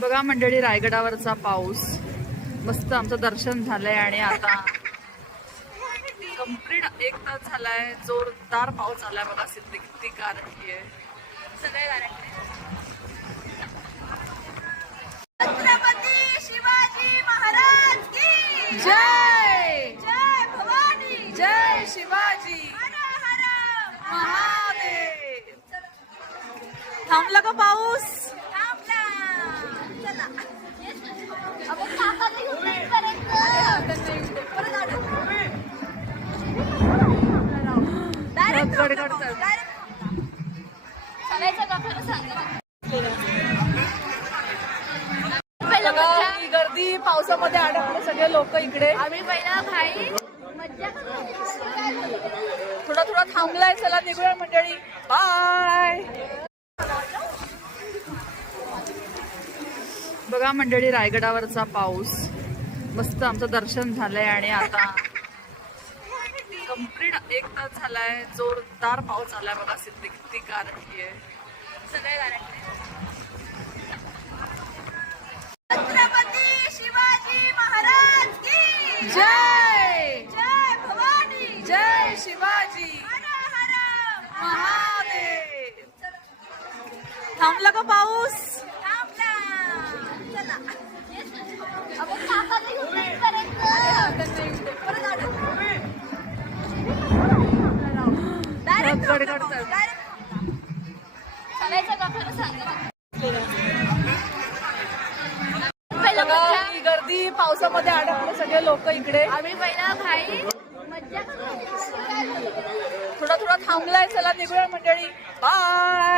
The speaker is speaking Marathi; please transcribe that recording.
बघा मंडळी, रायगडावरचा पाऊस मस्त आमचं दर्शन झालंय आणि आता कंप्लीट 1 तास झालाय. जोरदार पाऊस आलाय बघा. सिद्धी किती गारठी आहे, सगळे गारठी. छत्रपती शिवाजी महाराज की जय. जय भवानी. जय शिवाजी हर हर महादेव. थांबला का पाऊस? थांबला. चला आपण काकाला घेऊन करायचं. परत आलो. डायरेक्ट गडगडतं. चालायचं का आपल्याला सांगा. बघा ही गर्दी, पावसामध्ये अडकले सगळे लोक इकडे. आम्ही पहिला भाई मज्जा थोडा थोडा थांबलाय. चला निघूया मंडळी. बाय. बघा मंडळी, रायगडावरचा पाऊस मस्त आमचं दर्शन झालंय आणि आता कंप्लीट 1 तास झालाय. जोरदार पाऊस आलाय बघा. सिद्धी किती गारठी आहे, सगळे गारठी. छत्रपती शिवाजी महाराज की जय. जय भवानी. जय शिवाजी हर हर महादेव. थांबला का पाऊस? थांबला. चला आपण काकाला घेऊन करायचं. परत आलो. डायरेक्ट गडगडतं. चालायचं का आपल्याला सांगा. बघा ही गर्दी, पावसामध्ये अडकले सगळे लोक इकडे. आम्ही पहिला भाई मज्जा थोडा थोडा थांबलाय. चला निघूया मंडळी. बाय.